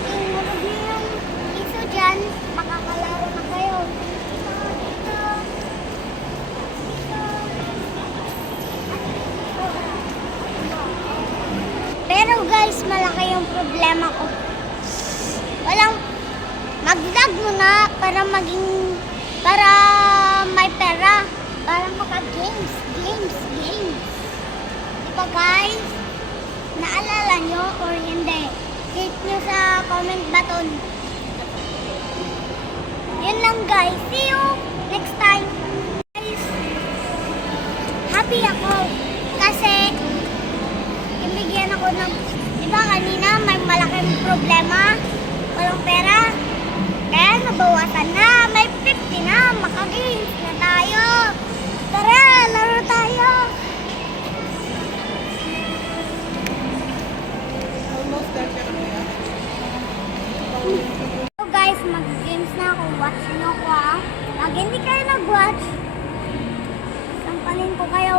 konting hulog niyo yung piso dyan, makakalaro na kayo. Dito, dito, dito. Pero guys, malaki yung problema ko. Walang mag-vlog muna para may pera. Para maka-games. Diba guys? Naalala nyo or hindi? Hit nyo sa comment button. Yun lang guys. See you next time. Guys, happy ako. Kasi, ibigyan ako ng, diba kanina may malaking problema? Walang pera. Kaya nabawasan na. May 50 na. Maka-games na tayo. Tara, laro tayo. So guys, mag-games na ako. Watch nyo ako ah. Pag hindi kayo nag-watch, sampalin ko kayo.